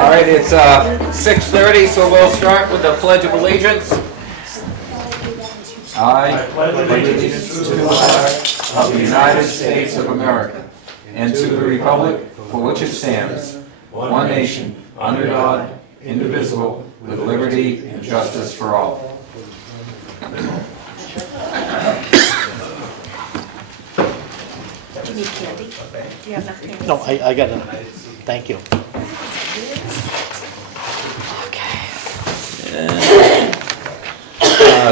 All right, it's 6:30, so we'll start with the Pledge of Allegiance. I pledge allegiance to the flag of the United States of America and to the republic for which it stands, one nation, under God, indivisible, with liberty and justice for all. Do you need candy? Do you have enough candy? No, I got it. Thank you.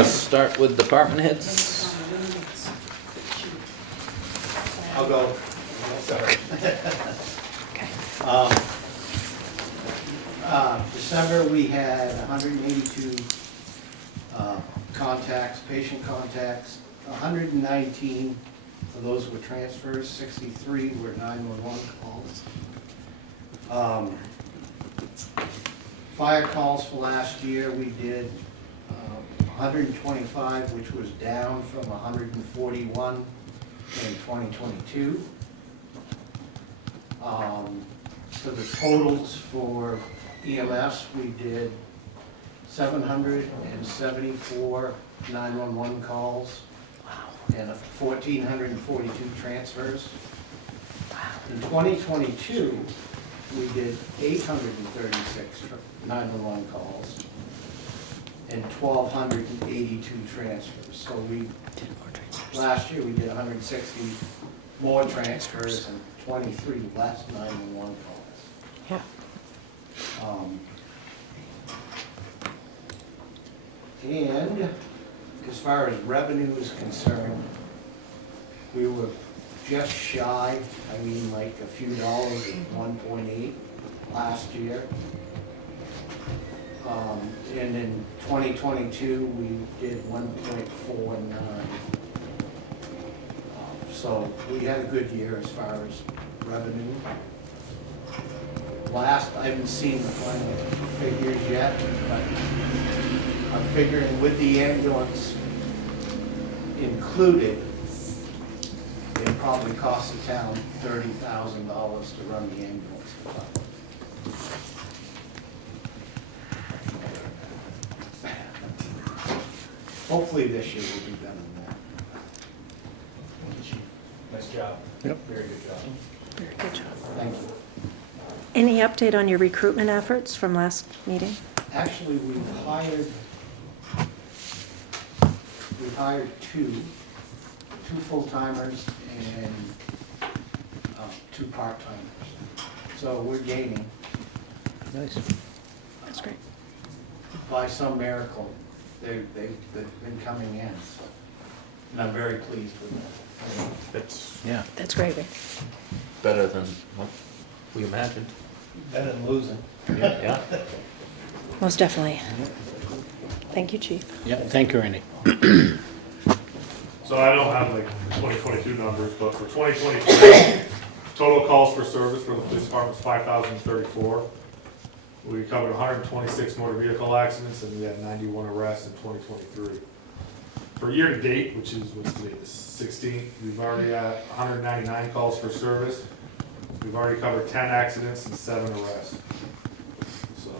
Start with department heads. I'll go. Sorry. December, we had 182 contacts, patient contacts. 119 of those were transfers, 63 were 911 calls. Fire calls for last year, we did 125, which was down from 141 in 2022. For the totals for EMS, we did 774 911 calls and 1,442 transfers. In 2022, we did 836 911 calls and 1,282 transfers. So last year we did 160 more transfers and 23 less 911 calls. Yeah. And as far as revenue is concerned, we were just shy, I mean like a few dollars at 1.8 last year. And in 2022, we did 1.49. So we had a good year as far as revenue. I haven't seen the final figures yet, but I'm figuring with the ambulance included, it probably cost the town $30,000 to run the ambulance department. Hopefully this year will be better than that. Nice job. Yep. Very good job. Very good job. Thank you. Any update on your recruitment efforts from last meeting? Actually, we've hired two full-timers and two part-timers. So we're gaining. Nice. That's great. By some miracle, they've been coming in, so, and I'm very pleased with that. That's great. Better than what we imagined. Better than losing. Yeah. Most definitely. Thank you, Chief. Yeah, thank you, Randy. So I don't have like 2022 numbers, but for 2023, total calls for service for the police department was 5,034. We covered 126 motor vehicle accidents and we had 91 arrests in 2023. For year to date, which is what's today, the 16th, we've already had 199 calls for service. We've already covered 10 accidents and 7 arrests. So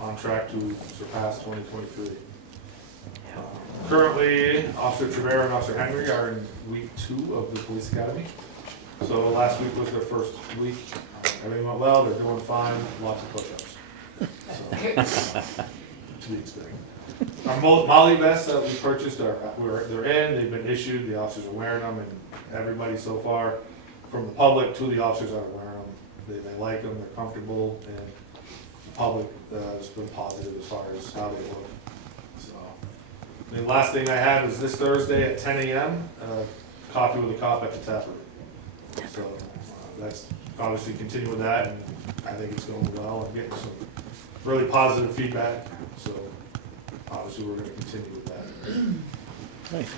on track to surpass 2023. Currently, Officer Trevera and Officer Henry are in week 2 of the police academy. So last week was their first week. Everything went well, they're doing fine, lots of push-ups. So, to be expected. Our Molly vests that we purchased they're in, they've been issued, the officers are wearing them, and everybody so far, from the public to the officers are wearing them. They like them, they're comfortable, and the public has been positive as far as how they look. So, the last thing I had was this Thursday at 10 a.m., coffee with a cop at the tap room. So that's obviously continue with that, and I think it's going well. I'm getting some really positive feedback, so obviously we're going to continue with that. Nice.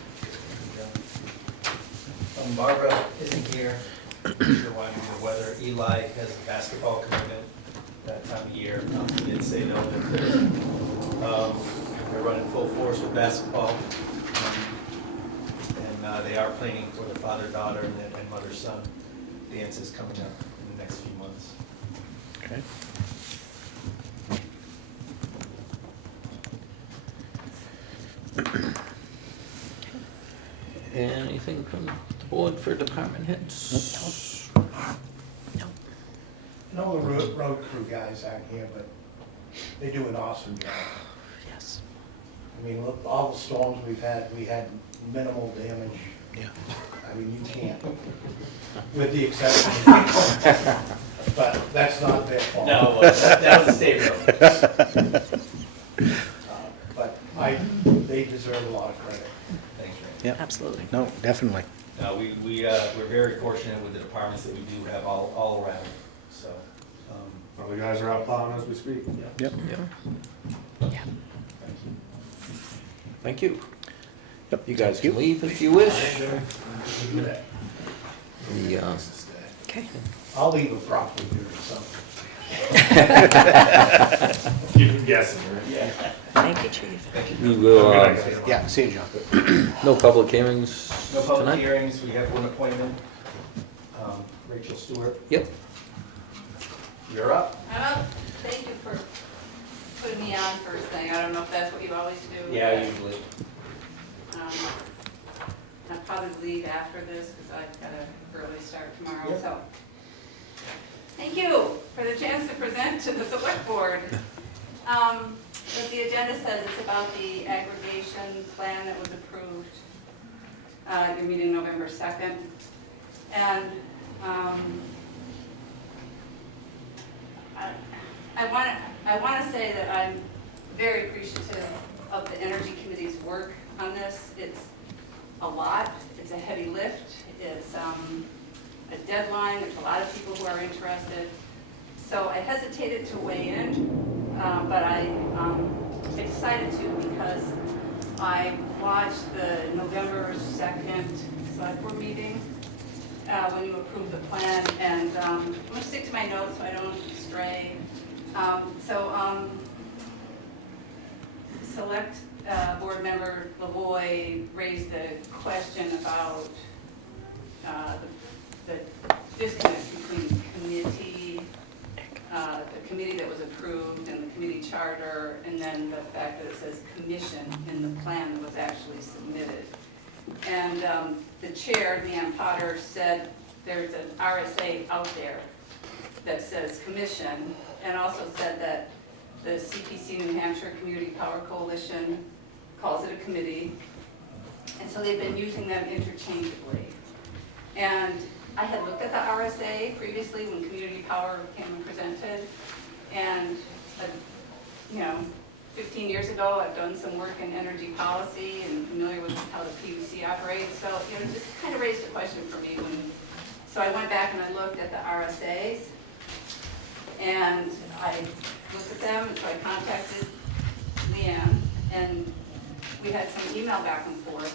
Barbara isn't here. I'm sure why due to the weather. Eli has a basketball commitment that time of year. He did say no to this. They're running full force with basketball. And they are planning for the father-daughter and mother-son dances coming up in the next few months. Okay. Anything from the board for department heads? No. I know the road crew guys aren't here, but they do an awesome job. Yes. I mean, look, all the storms we had minimal damage. Yeah. I mean, you can't, with the exception of, but that's not their fault. No, that was a state road. But they deserve a lot of credit. Thanks, Ray. Yeah. Absolutely. No, definitely. We're very fortunate with the departments that we do have all around, so. Well, the guys are out plowing as we speak. Yep. Yeah. Thank you. Yep, you guys can leave if you wish. The, Okay. I'll leave abruptly here or something. You've been guessing, right? Yeah. Thank you, Chief. we will, Yeah, see you, John. no public hearings No public tonight? hearings, we have one appointment. Rachel Stewart, Yep. you're up. Thank you for putting me on first thing. I don't know if that's what you always do. Yeah, usually. I'll probably leave after this because I've got an early start tomorrow, Yep. so. Thank you for the chance to present to the select board. As the agenda says, it's about the aggregation plan that was approved at your meeting November 2nd. And I want to say that I'm very appreciative of the Energy Committee's work on this. It's a lot, it's a heavy lift, it's a deadline, there's a lot of people who are interested. So I hesitated to weigh in, but I decided to because I watched the November 2nd select board meeting when you approved the plan, and I'm going to stick to my notes so I don't stray. Select board member Lavoy raised the question about the disconnect between committee, the committee that was approved and the committee charter, and then the fact that it says commission in the plan that was actually submitted. And the chair, Leanne Potter, said there's an RSA out there that says commission, and also said that the CPC New Hampshire Community Power Coalition calls it a committee, and so they've been using them interchangeably. And I had looked at the RSA previously when Community Power came and presented, and 15 years ago I've done some work in energy policy and familiar with how the PUC operates, so it just kind of raised a question for me so I went back and I looked at the RSAs, and I looked at them, and so I contacted Leanne, and we had some email back and forth,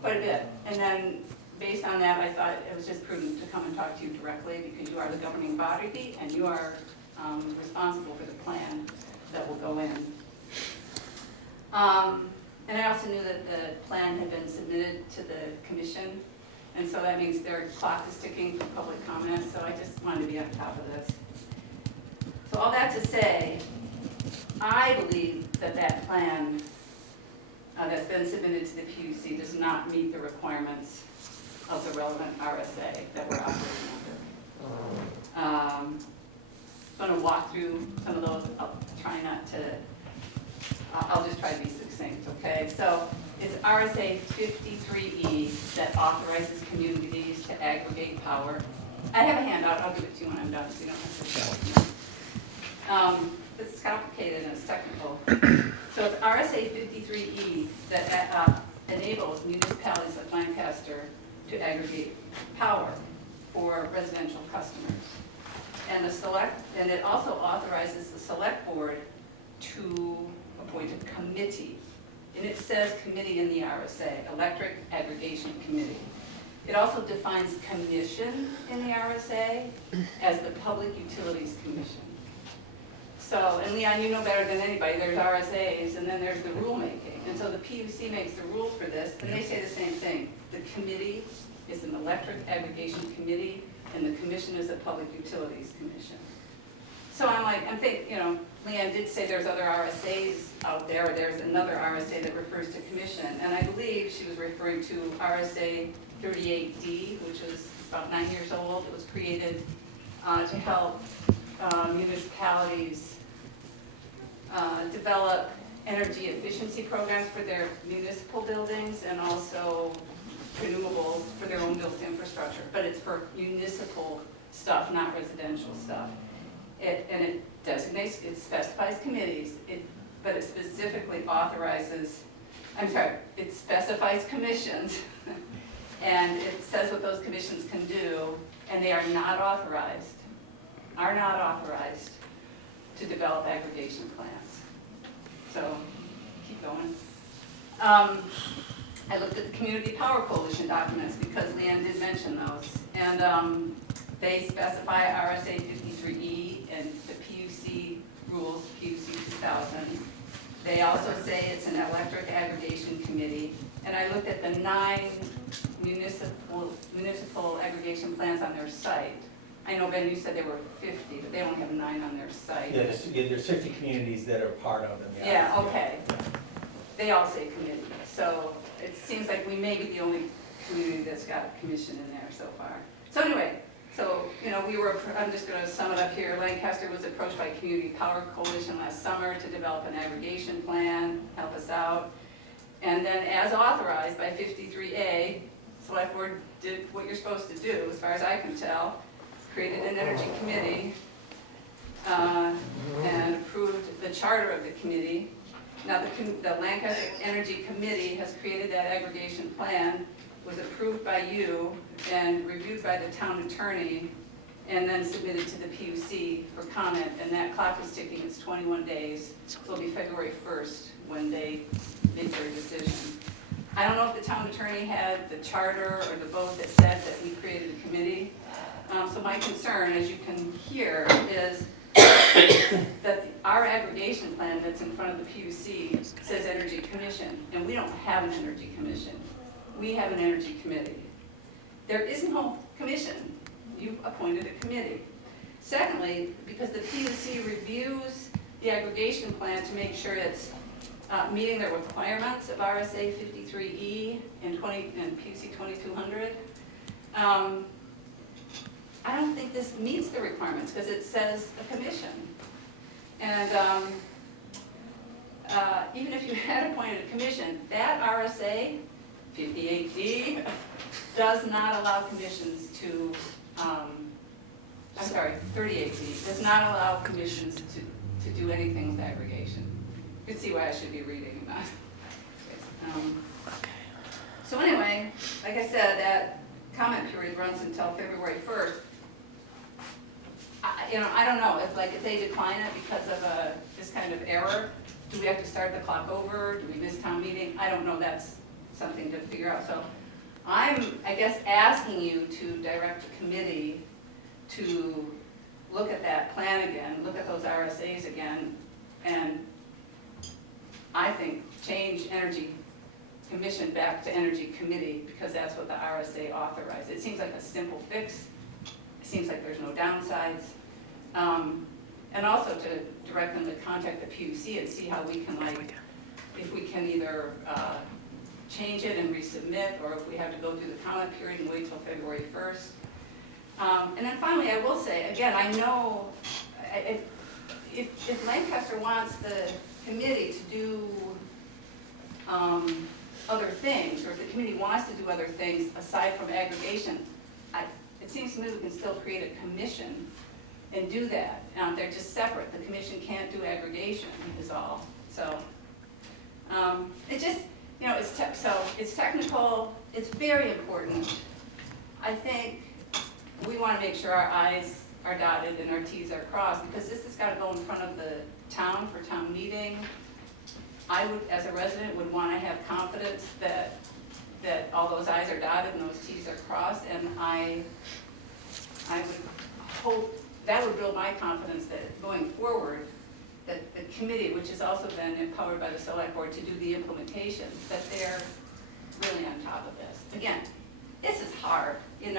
quite a bit. And then, based on that, I thought it was just prudent to come and talk to you directly, because you are the governing body, and you are responsible for the plan that will go in. And I also knew that the plan had been submitted to the commission, and so that means their clock is ticking for public comments, so I just wanted to be on top of this. So all that to say, I believe that that plan that's been submitted to the PUC does not meet the requirements of the relevant RSA that we're operating under. I'm going to walk through some of those. I'll just try to be succinct, okay? So it's RSA 53E that authorizes communities to aggregate power. I have a handout. I'll give it to you when I'm done, so you don't have to show it. This is complicated and it's technical. So it's RSA 53E that enables municipalities like Lancaster to aggregate power for residential customers. And it also authorizes the select board to appoint a committee. And it says committee in the RSA, Electric Aggregation Committee. It also defines commission in the RSA as the Public Utilities Commission. So, and Leon, you know better than anybody, there's RSAs, and then there's the rulemaking. And so the PUC makes the rules for this, and they say the same thing. The committee is an electric aggregation committee, and the commission is a public utilities commission. So I'm thinking, you know, Leanne did say there's other RSAs out there, or there's another RSA that refers to commission, and I believe she was referring to RSA 38D, which was about 9 years old. It was created to help municipalities develop energy efficiency programs for their municipal buildings and also renewables for their own built infrastructure, but it's for municipal stuff, not residential stuff. And it designates, it specifies committees, but it specifically it specifies commissions, and it says what those commissions can do, and they are not authorized to develop aggregation plans. So, keep going. I looked at the Community Power Coalition documents because Leanne did mention those, and they specify RSA 53E and the PUC rules, PUC 2000. They also say it's an electric aggregation committee, and I looked at the 9 municipal aggregation plans on their site. I know, Ben, you said there were 50, but they only have 9 on their site. Yeah, there's 50 communities that are part of them. Yeah, okay. They all say committee, so it seems like we may be the only community that's got a commission in there so far. So anyway, you know, I'm just gonna sum it up here. Lancaster was approached by Community Power Coalition last summer to develop an aggregation plan, help us out. And then as authorized by 53A, Select Board did what you're supposed to do, as far as I can tell, created an energy committee and approved the charter of the committee. Now, the Lancaster Energy Committee has created that aggregation plan, was approved by you and reviewed by the town attorney, and then submitted to the PUC for comment, and that clock is ticking, it's 21 days. So it'll be February 1st when they make their decision. I don't know if the town attorney had the charter or the vote that said that we created a committee. So my concern, as you can hear, is that our aggregation plan that's in front of the PUC says Energy Commission, and we don't have an Energy Commission. We have an Energy Committee. There is no commission. You appointed a committee. Secondly, because the PUC reviews the aggregation plan to make sure it's meeting the requirements of RSA 53E and PUC 2200, I don't think this meets the requirements because it says a commission. And even if you had appointed a commission, that RSA 58D does not allow commissions to, 38D, does not allow commissions to do anything with aggregation. You can see why I should be reading that. So anyway, like I said, that comment period runs until February 1st. I don't know, if they decline it because of this kind of error, do we have to start the clock over? Do we miss town meeting? I don't know, that's something to figure out. So I'm, I guess, asking you to direct the committee to look at that plan again, look at those RSAs again, and I think change Energy Commission back to Energy Committee because that's what the RSA authorized. It seems like a simple fix. It seems like there's no downsides. And also to direct them to contact the PUC and see how we can, if we can either change it and resubmit, or if we have to go through the comment period and wait till February 1st. And then finally, I will say, again, I know if Lancaster wants the committee to do other things, or if the committee wants to do other things aside from aggregation, it seems to me we can still create a commission and do that. They're just separate. The commission can't do aggregation is all. So it just, it's technical, it's very important. I think we want to make sure our I's are dotted and our T's are crossed, because this has got to go in front of the town for town meeting. I would, as a resident, would want to have confidence that all those I's are dotted and those T's are crossed, and I would hope that would build my confidence that going forward, that the committee, which has also been empowered by the select board to do the implementation, that they're really on top of this. Again, this is hard, and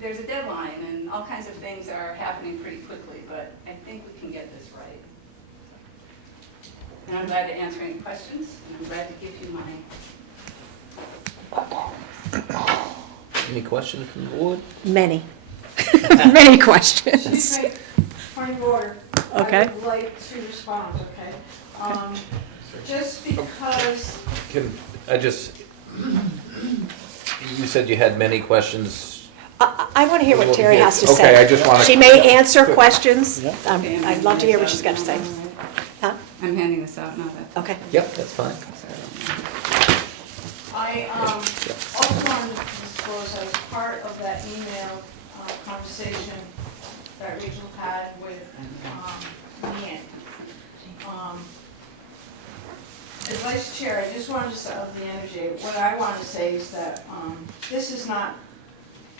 there's a deadline and all kinds of things are happening pretty quickly, but I think we can get this right. And I'm glad to answer any questions, and I'm glad to give you my. Any questions from the board? Many, many questions. Excuse me, point of order. Okay. I would like to respond, okay? Just because, You said you had many questions. I want to hear what Terry has to say. Okay, I just want to. She may answer questions. I'd love to hear what she's got to say. Huh? I'm handing this out now. Okay. Yep, that's fine. I also wanted to disclose, I was part of that email conversation that Rachel had with Leanne. As vice chair, I just wanted to say of the energy, what I want to say is that this is not,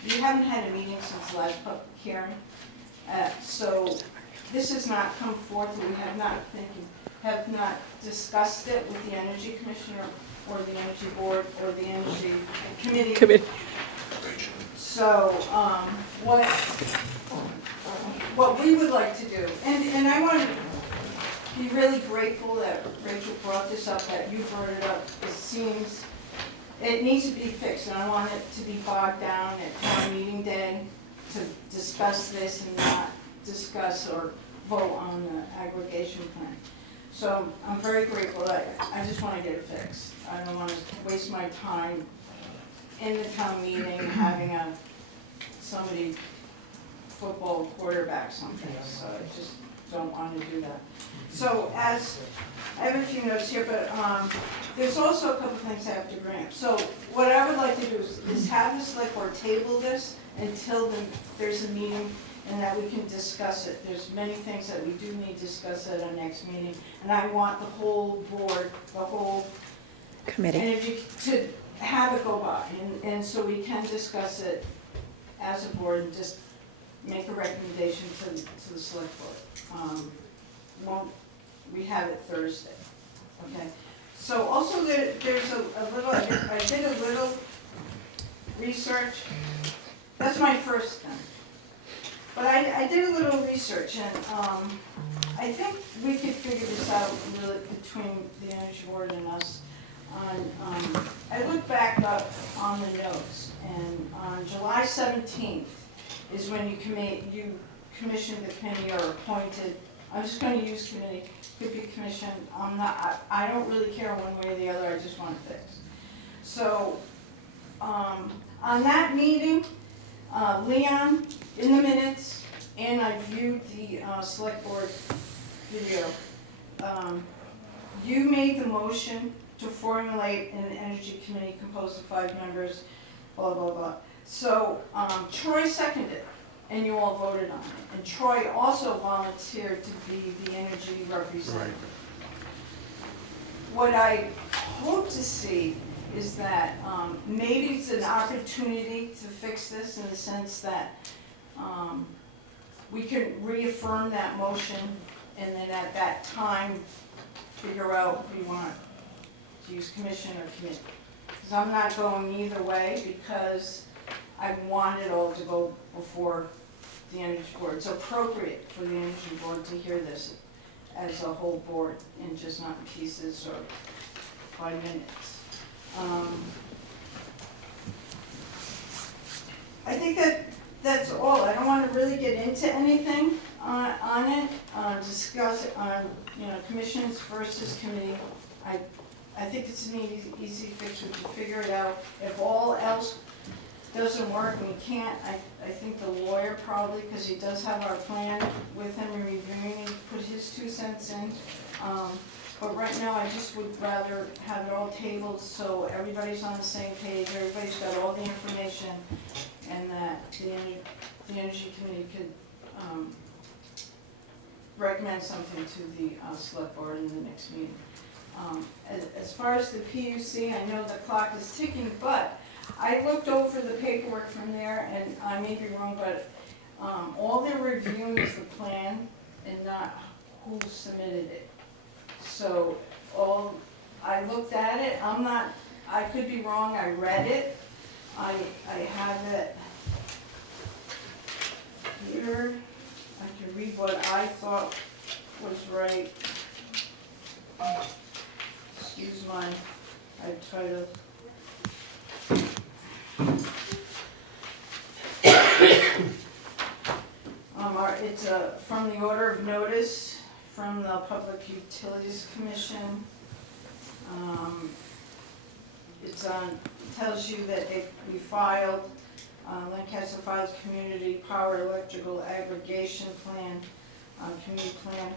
you haven't had a meeting since the last public hearing. So this has not come forth, we have not discussed it with the energy commissioner or the energy board or the energy committee. So what we would like to do, and I want to be really grateful that Rachel brought this up, that you brought it up. It needs to be fixed, and I want it to be bogged down at town meeting day to discuss this and not discuss or vote on the aggregation plan. So I'm very grateful that I just want to get it fixed. I don't want to waste my time in the town meeting having somebody football quarterback something. So I just don't want to do that. So I have a few notes here, but there's also a couple things I have to bring up. So what I would like to do is have the select board table this until there's a meeting and that we can discuss it. There's many things that we do need to discuss at our next meeting, and I want the whole board, the whole Committee. energy to have it go by, and so we can discuss it as a board and just make a recommendation to the select board. We have it Thursday, okay? So also there's a little, I did a little research. That's my first thing. But I did a little research, and I think we could figure this out really between the energy board and us. I looked back up on the notes, and on July 17th is when you commissioned the committee or appointed. I'm just going to use committee, could be commission. I don't really care one way or the other, I just want it fixed. So on that meeting, Leon, in the minutes, and I viewed the select board video, you made the motion to formulate an energy committee composed of 5 members, blah, blah, blah. So Troy seconded, and you all voted on it. And Troy also volunteered to be the energy representative. Right. What I hope to see is that maybe it's an opportunity to fix this in the sense that we can reaffirm that motion and then at that time figure out if we want to use commission or committee. Because I'm not going either way because I want it all to go before the energy board. It's appropriate for the energy board to hear this as a whole board and just not in pieces or by minutes. I think that's all. I don't want to really get into anything on it, discuss it on commissions versus committee. I think it's an easy fix. We can figure it out. If all else doesn't work and we can't, I think the lawyer probably, because he does have our plan with him reviewing, put his 2 cents in. But right now, I just would rather have it all tabled so everybody's on the same page, everybody's got all the information, and that the Energy Committee could recommend something to the select board in the next meeting. As far as the PUC, I know the clock is ticking, but I looked over the paperwork from there, and I may be wrong, but All they're reviewing is the plan and not who submitted it. So I looked at it, I could be wrong, I read it, I have it here, I can read what I thought was right. Excuse I try to. It's from the order of notice from the Public Utilities Commission. Tells you that we filed, Lancaster files Community Power Electrical Aggregation Plan, Community Plan.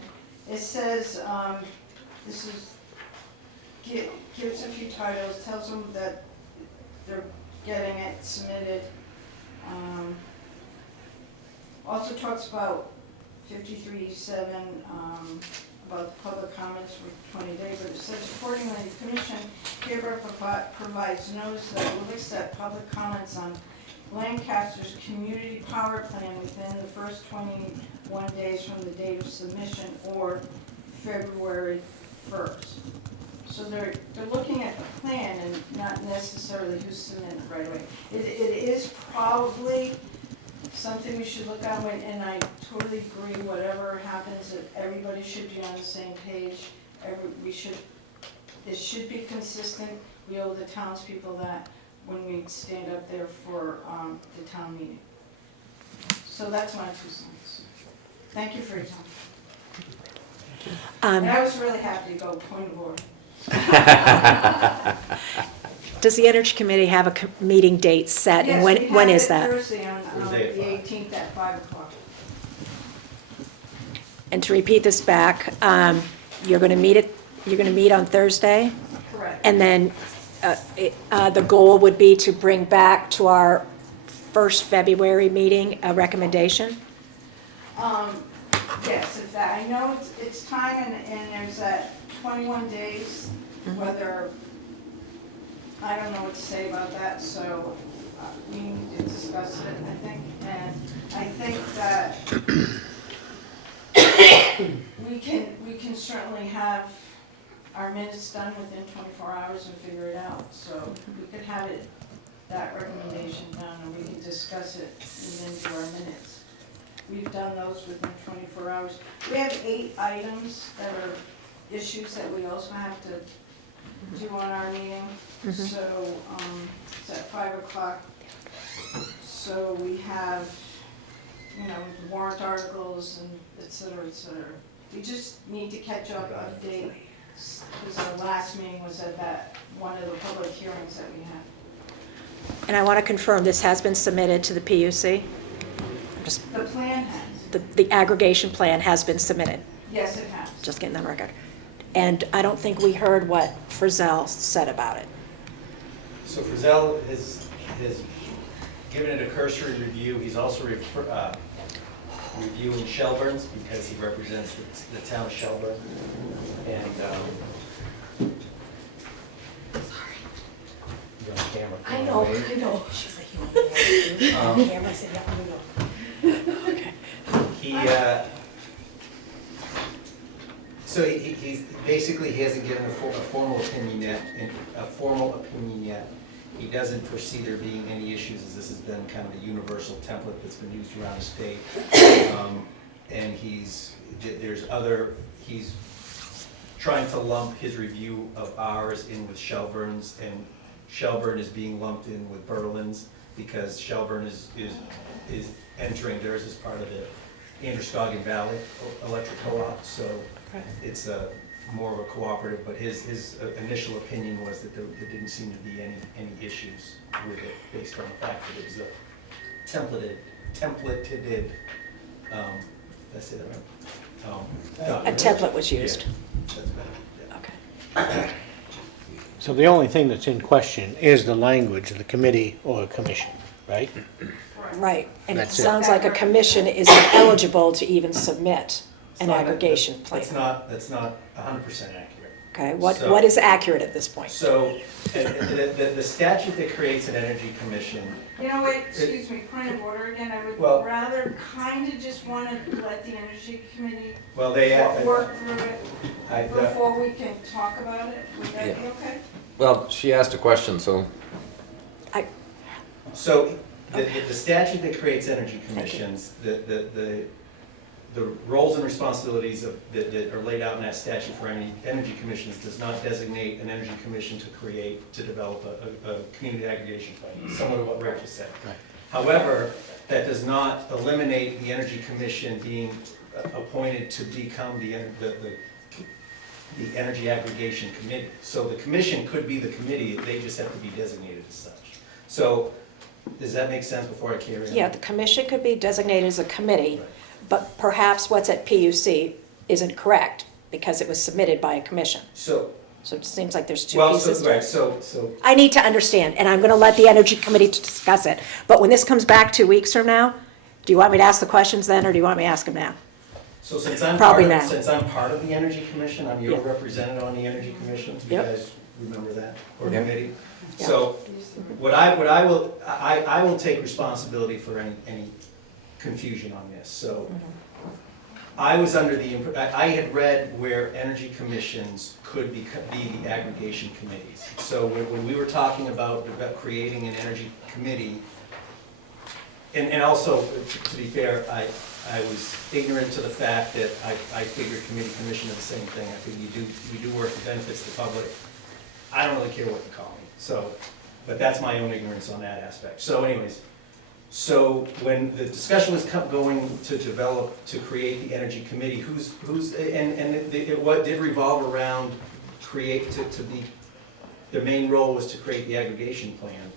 It says, gives a few titles, tells them that they're getting it submitted. Also talks about 53.7, about the public comments for 20 days, but it says accordingly, the commission hereby provides notice that it will accept public comments on Lancaster's community power plan within the first 21 days from the date of submission or February 1st. So they're looking at the plan and not necessarily who submitted right away. It is probably something we should look at, and I totally agree, whatever happens, that everybody should be on the same page. It should be consistent. We owe the townspeople that when we stand up there for the town meeting. So that's my 2 cents. Thank you for your time. And I was really happy to go, point of order. Does the Energy Committee have a meeting date set, and when is that? Yes, we have it Thursday on the 18th at 5 o'clock. And to repeat this back, you're going to meet on Thursday, Correct. and then the goal would be to bring back to our first February meeting a recommendation? Yes, if that, I know it's time, and there's that 21 days, whether, I don't know what to say about that, so we need to discuss it, I think. And I think that we can certainly have our minutes done within 24 hours and figure it out. So we could have that recommendation done, and we can discuss it and then do our minutes. We've done those within 24 hours. We have 8 items that are issues that we also have to do on our meeting. So it's at 5 o'clock. So we have, warrant articles and et cetera, et cetera. We just need to catch up, update, because our last meeting was at that one of the public hearings that we had. And I want to confirm, this has been submitted to the PUC? The plan has. The aggregation plan has been submitted, Yes, it has. just getting that on record. And I don't think we heard what Frizzell said about it. So Frizzell has given it a cursory review. He's also reviewing Shelburne's because he represents the town of Shelburne. And you're on camera. I know. She's like, you want me to do camera? I said, yeah, we Okay. So he's basically, he hasn't given a formal opinion yet. He doesn't foresee there being any issues, as this has been kind of a universal template that's been used around the state. And he's trying to lump his review of ours in with Shelburne's, and Shelburne is being lumped in with Berlin's because Shelburne is entering theirs as part of the Androscoggin Valley Electric Co-op. So it's more of a cooperative, but his initial opinion was that there didn't seem to be any issues with it based on the fact that it was a templated, did I say that right? A template was used. Yeah, that's better, yeah. Okay. So the only thing that's in question is the language of the committee or commission, right? Right, and it That's it. sounds like a commission isn't eligible to even submit an aggregation plan. That's not 100% accurate. Okay, what So- is accurate at this point? So, the statute that creates an energy commission, You know, wait, excuse me, point of order again, I Well- would rather kind of just want to let the energy committee well, they have. work through it I- before we can talk about it. Would that be okay? Well, she asked a question, so So, the statute that creates energy commissions, the roles and responsibilities that are laid out in that statute for energy commissions does not designate an energy commission to develop a community aggregation plan, similar to what Rick just said. Right. However, that does not eliminate the energy commission being appointed to become the energy aggregation committee. So the commission could be the committee, they just have to be designated as such. So, does that make sense before I carry on? Yeah, the commission could be designated as a committee, Right. but perhaps what's at PUC isn't correct because it was submitted by a commission. So, So it seems like there's two well, pieces so, to right, it. so, I need to understand, and I'm gonna let the energy committee discuss it. But when this comes back 2 weeks from now, do you want me to ask the questions then, or do you want me to ask them now? so since I'm Probably part of, now. since I'm part of the energy commission, I'm your Yeah. representative on the energy commission, you Yep. guys remember that, or Yeah. committee? Yeah. So, I will take responsibility for any confusion on this, so. I was under I had read where energy commissions could be the aggregation committees. So when we were talking about creating an energy committee, and also, to be fair, I was ignorant to the fact that I figured committee commission are the same thing. I figured we do work that benefits the public. I don't really care what you call me, so, but that's my own ignorance on that aspect. So anyways, so when the discussion was going to develop, to create the energy committee, what did revolve around the main role was to create the aggregation plan.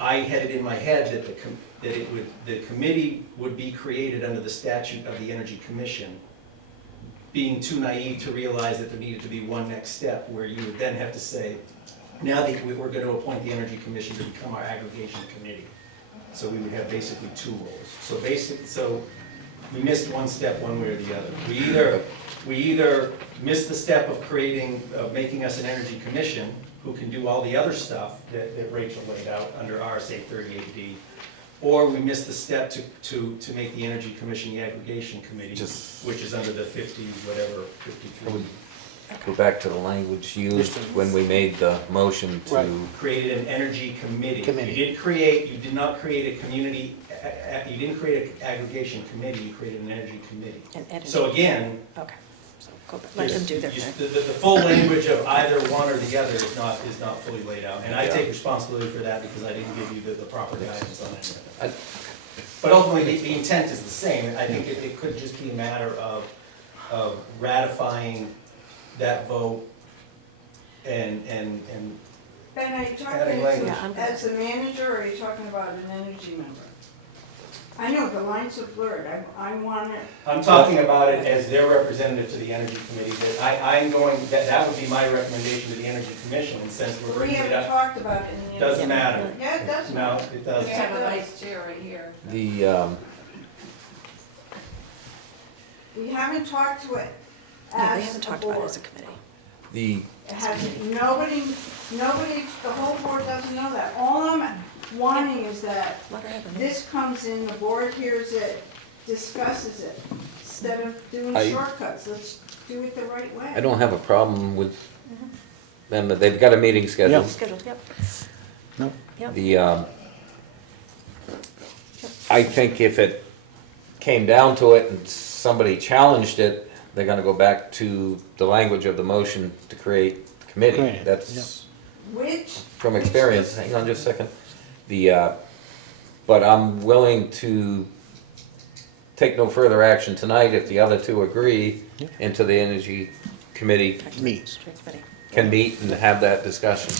I had it in my head that the committee would be created under the statute of the Energy Commission, being too naive to realize that there needed to be one next step, where you would then have to say, now that we're going to appoint the Energy Commission to become our aggregation committee. So we would have basically two roles. So we missed one step one way or the other. We either missed the step of making us an energy commission, who can do all the other stuff that Rachel laid out under RSA 38D, or we missed the step to make the energy commission the aggregation committee, which is under the 53. go back to the language used when we made the motion to. Right. Created an energy committee. Committee. You did not create a community, you didn't create an aggregation committee, you created an energy committee. An energy- So again, Okay, so go back, let them do their thing. the full language of either one or the other is not fully laid out. And I Yeah. take responsibility for that because I didn't give you the proper guidance on it. I- But ultimately, the intent is the same. I think it could just be a matter of ratifying that vote and Ben, are you Adding talking language. Yeah, I'm good. as a manager, or are you talking about an energy member? I know, the lines are blurred, I want it, I'm talking about it as their representative to the Energy Committee, that would be my recommendation to the Energy Commission, and since we're we bringing it haven't up, talked about it in the. doesn't matter. Yeah, it does. No, it We doesn't. have a vice chair right here. We haven't talked to it No, we as haven't a talked about it board. as a committee. The, It hasn't, nobody, the whole board doesn't know that. All I'm wanting is that Let her have her. this comes in, the board hears it, discusses it, instead of doing I- shortcuts, let's do it the right way. I don't have a problem with them, but they've got a meeting scheduled. Scheduled, yep. No. Yep. The, I think if it came down to it and somebody challenged it, they're gonna go back to the language of the motion to create the committee. Right, That's Which. from experience. Hang on just a second. But I'm willing to take no further action tonight if the other two agree, Yeah. into the energy committee Meets. Committee. can meet and have that discussion.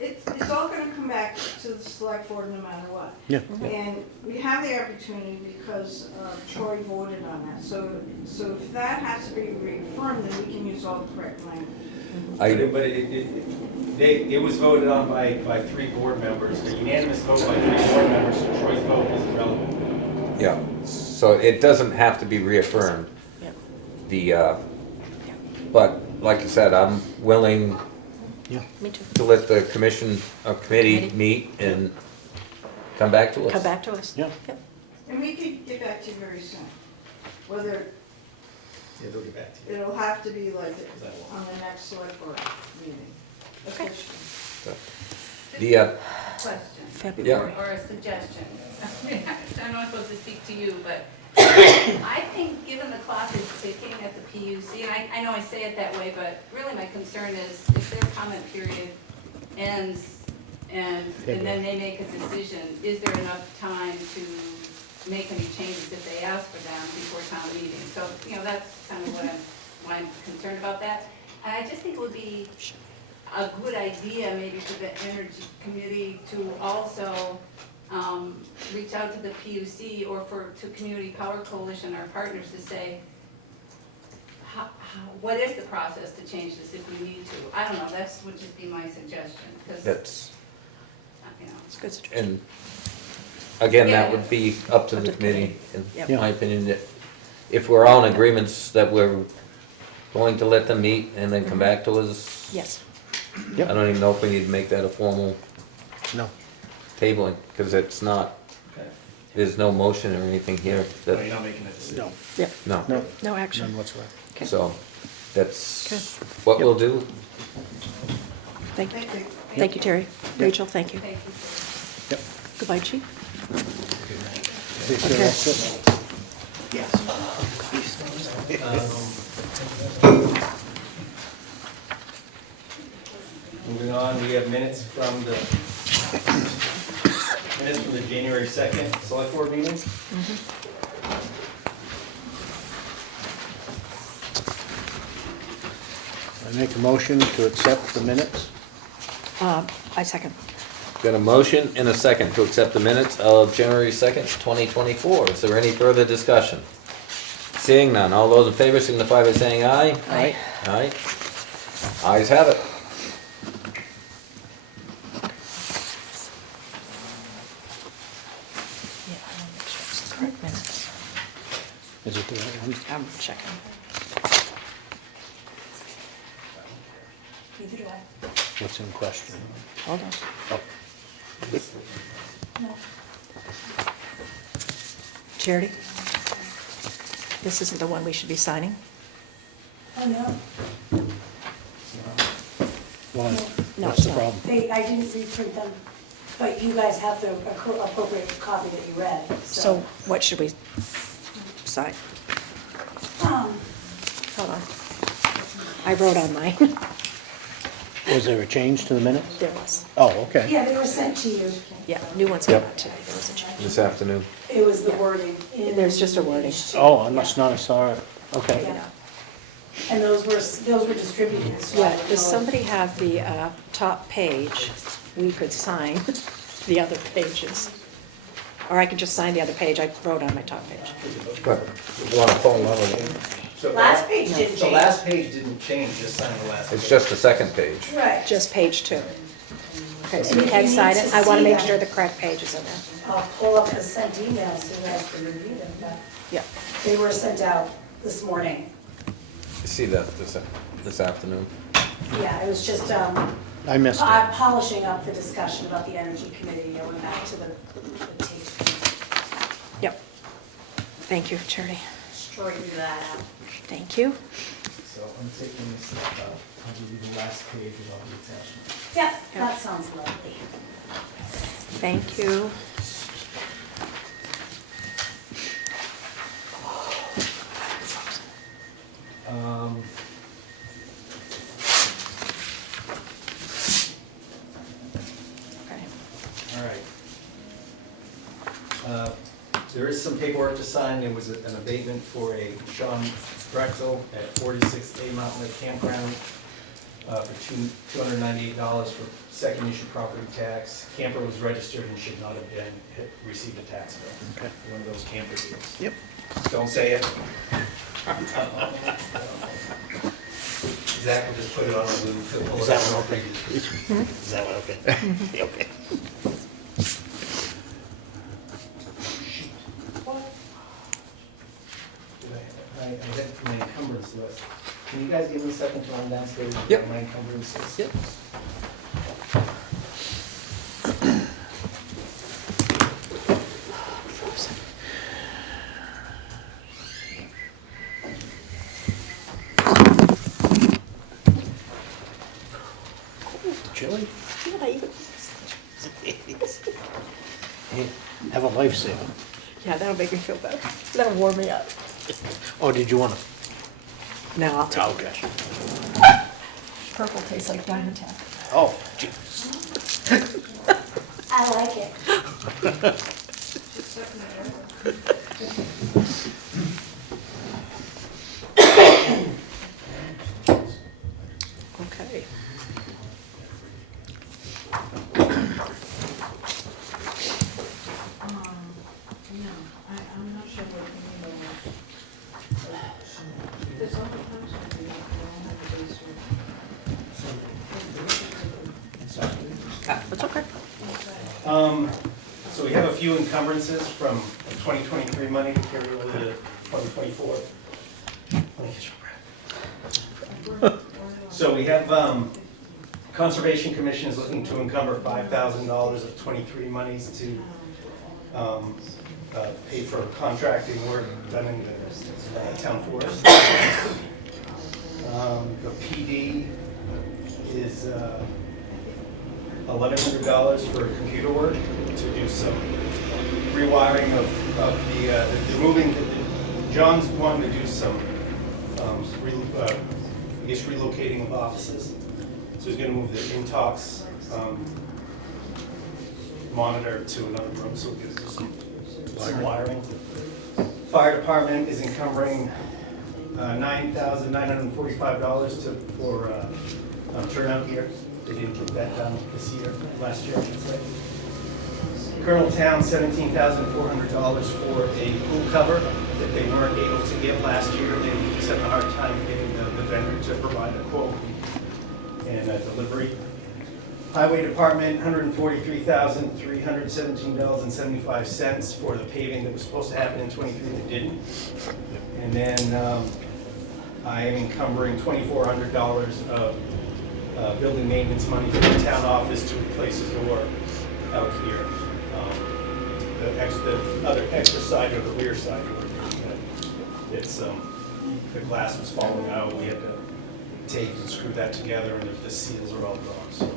It's all gonna come back to the select board no matter what. Yeah. And we have the opportunity because Troy voted on that. So if that has to be reaffirmed, then we can use all the correct language. But it was voted on by 3 board members, a unanimous vote by 3 board members, so Troy's vote is irrelevant. Yeah, so it doesn't have to be reaffirmed. Yep. The, but like I said, I'm willing Me too. to let the commission, or committee Committee. meet and come back to us. Come back to us. Yeah. Yep. And we could get back to you very soon. Whether Yeah, they'll get back to you. it'll have to be like on the next select board meeting. Okay. officially. The, Question. February. Or a suggestion. I know I'm supposed to speak to you, but I think given the clock is ticking at the PUC, and I know I say it that way, but really my concern is if their comment period ends and then they make a decision, is there enough time to make any changes if they ask for them before town meeting? So, that's kind of why I'm concerned about that. And I just think it would be a good idea maybe for the Energy Committee to also reach out to the PUC or to Community Power Coalition, our partners, to say, what is the process to change this if we need to? I don't know, that would just be my suggestion, because, that's, It's a good suggestion. and again, that Yeah. would be up to Up the to the committee, Yep. in my opinion, that if we're all in agreements that we're going to let them meet and then come back to us. Yes. I don't even know if we need to make that a formal No. tabling, because it's not, Okay. there's no motion or anything here No, that, you're not making a decision. No, Yep. no. no, No action. none whatsoever. Okay. So, that's what we'll do. Thank you. Thank you. Thank you, Terry. Rachel, thank you. thank you. Yep. Goodbye, Chief. Take care, that's it. Moving on, we have minutes from the January 2nd select board meeting. I make a motion to accept the minutes. I second. Got a motion and a second to accept the minutes of January 2nd, 2024. Is there any further discussion? Seeing none, all those in favor signify by saying aye. Aye. Aye. Ayes have it. Yeah, I want to make sure it's the correct minutes. Is it the right one? I'm checking. Neither do I. What's in question? Hold on. Oh, Charity? This isn't the one we should be signing? Oh, no. why? No, What's it's the not. problem? I didn't reprint them, but you guys have the appropriate copy that you read, So what should we sign? Um, Hold on. I wrote on mine. Was there a change to the minutes? There was. Oh, okay. yeah, they were sent to you. Yeah, new ones came Yep. out today. There was a change. This afternoon. It was the wording. in There's just a wording. page two. Oh, I must not have saw it. Okay. Yeah. And those were distributed, so I Yeah, don't know does if- somebody have the top page? We could sign the other pages. Or I could just sign the other page. I wrote on my top page. But, you wanna pull another one? So Last page didn't The change. last page didn't change, just sign the last page. It's just the second page. Right. Just page 2. Okay, so And we if had you signed need it. to I want to see make them- sure the correct page is in there. I'll pull up the sent emails so you guys can review them, but Yeah. they were sent out this morning. See that this afternoon. Yeah, it was just, I missed it. polishing up the discussion about the Energy Committee, I went back to the tape, Yep. Thank you, Charity. straightened that out. Thank you. So I'm taking this, I'll give you the last page of all the attachments. Yeah, that sounds lovely. Thank you. Okay. All right. There is some paperwork to sign. There was an abatement for a Sean Drexel at 46A Mountain Lake Campground for $298 for second issue property tax. Camper was registered and should not have received a tax bill. Okay. One of those camper deals. Yep. Don't say it. Zach will just put it on a loop. He'll pull Is it that out. one okay? Is that one okay? Okay. I had my encumbrance list. Can you you guys give me a second to run downstairs? and Yep. get my encumbrances? Yep. Chili? Yeah, even- Have a lifesaver. yeah, that'll make me feel better. That'll warm me up. Oh, did you wanna? No, I'll take Okay. it. Purple tastes like Dynatech. Oh, gee. I like it. Okay. No, I'm not sure what you mean by that. There's other times when we don't have a base rate. That's okay. So we have a few encumbrances from 2023 money to carry over to 2024. Let me get your breath. So we have, Conservation Commission is looking to encumber $5,000 of 23 monies to pay for contracting work done in the town forest. The PD is $1,100 for computer work to do some rewiring of the moving, John's wanting to do some, I guess relocating of offices. So he's gonna move the Intox monitor to another room so we can do some wiring. Fire department is encumbering $9,945 for turnout gear. They didn't get that done this year, last year, I should say. Colonel Town, $17,400 for a pool cover that they weren't able to get last year. They were just having a hard time getting the vendor to provide a quote and a delivery. Highway Department, $143,317.75 for the paving that was supposed to happen in '23 that didn't. And then I am encumbering $2,400 of building maintenance money for the town office to replace a door out here. The other extra side or the rear side door, it's, the glass was falling out, we had to tape and screw that together, and the seals are all gone, so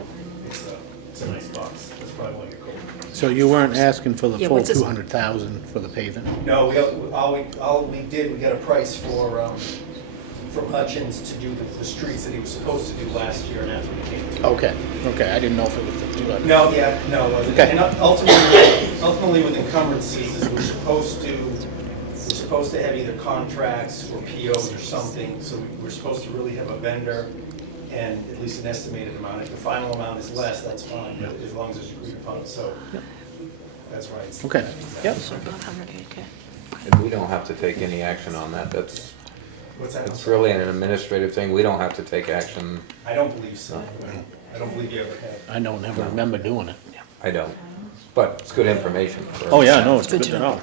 it's a nice box, that's probably why you're cold. So you weren't asking for the Yeah, full what's this- 200,000 for the paving? No, all we did, we got a price from Hutchins to do the streets that he was supposed to do last year, and that's what he came to. Okay, I didn't know if it was the 200. No, yeah, no, Okay. and ultimately with encumbrances is we're supposed to have either contracts or POs or something, so we're supposed to really have a vendor and at least an estimated amount. If the final amount is less, that's fine, but as long as it's agreed upon, so that's right. Okay, yep. So about 108K. And we don't have to take any action on that. That's, What's that? it's really an administrative thing. We don't have to take action. I don't believe so. I don't believe you ever have. I don't ever remember doing it. I don't. But it's good information. for Oh, us. yeah, no, it's good to know.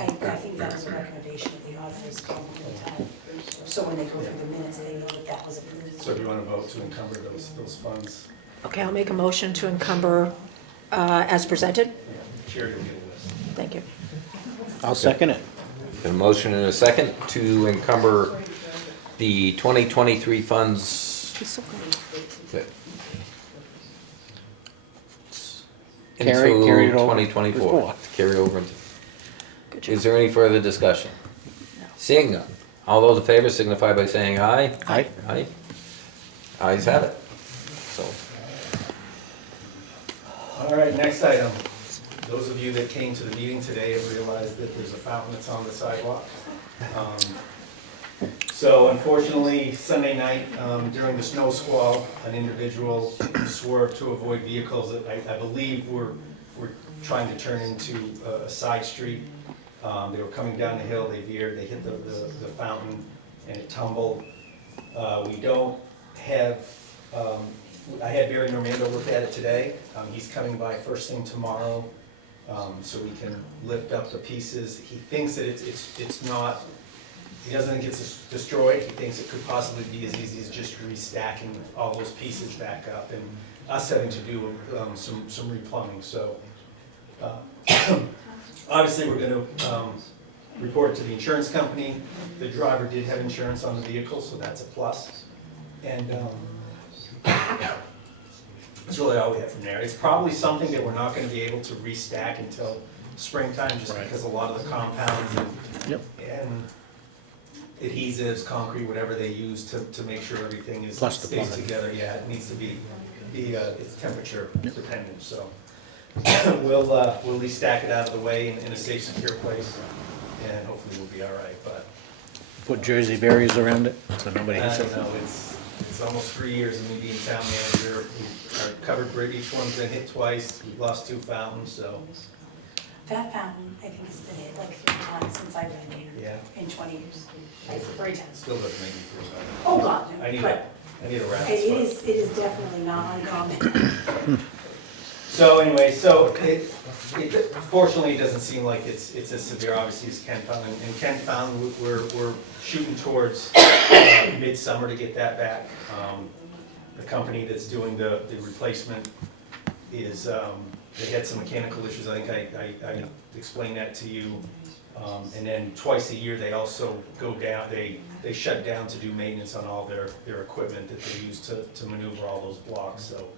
I think that was a recommendation of the auditors probably time. So when they go through the minutes, they know that that was approved. So do you want to vote to encumber those funds? Okay, I'll make a motion to encumber as presented. Sherry will get a list. Thank you. I'll second it. A motion and a second to encumber the 2023 funds He's so good. that- Carry it into over 2024. before. Carry over into. Good job. Is there any further discussion? Seeing none. All those in favor signify by saying aye. Aye. Aye. Ayes have it. So, All right, next item. Those of you that came to the meeting today have realized that there's a fountain that's on the sidewalk. So unfortunately, Sunday night, during the snow squall, an individual swerved to avoid vehicles that I believe were trying to turn into a side street. They were coming down the hill, they veered, they hit the fountain, and it tumbled. We don't have, I had Barry Normando look at it today. He's coming by first thing tomorrow, so we can lift up the pieces. He thinks that it's not He doesn't think it's destroyed, he thinks it could possibly be as easy as just restacking all those pieces back up, and us having to do some replumbing, so. Obviously, we're gonna report to the insurance company. The driver did have insurance on the vehicle, so that's a plus. And that's really all we have from there. It's probably something that we're not gonna be able to restack until springtime, just because a lot of the compounds and adhesives, concrete, whatever they use to make sure everything is Plus the stays plumbing. together, yeah, it needs to be it's temperature dependent, so. We'll restack it out of the way in a safe, secure place, and hopefully we'll be all right, but. Put Jersey barriers around it, so nobody I hits don't it. know, it's almost 3 years of me being town manager. Our covered bridge, each one's been hit twice, we've lost 2 fountains, so, That fountain, I think, has been hit like 3 times since I've been here. yeah, In 20 years. Like 3 times. still doesn't make me feel better. Oh, God, no, I need but a rat it spot. is definitely not uncommon. So anyway, fortunately, it doesn't seem like it's as severe, obviously, as Ken found. And Ken found, we're shooting towards midsummer to get that back. The company that's doing the replacement is, they had some mechanical issues, I think I explained that to you. And then twice a year, they also go down, they shut down to do maintenance on all their equipment that they use to maneuver all those blocks, so.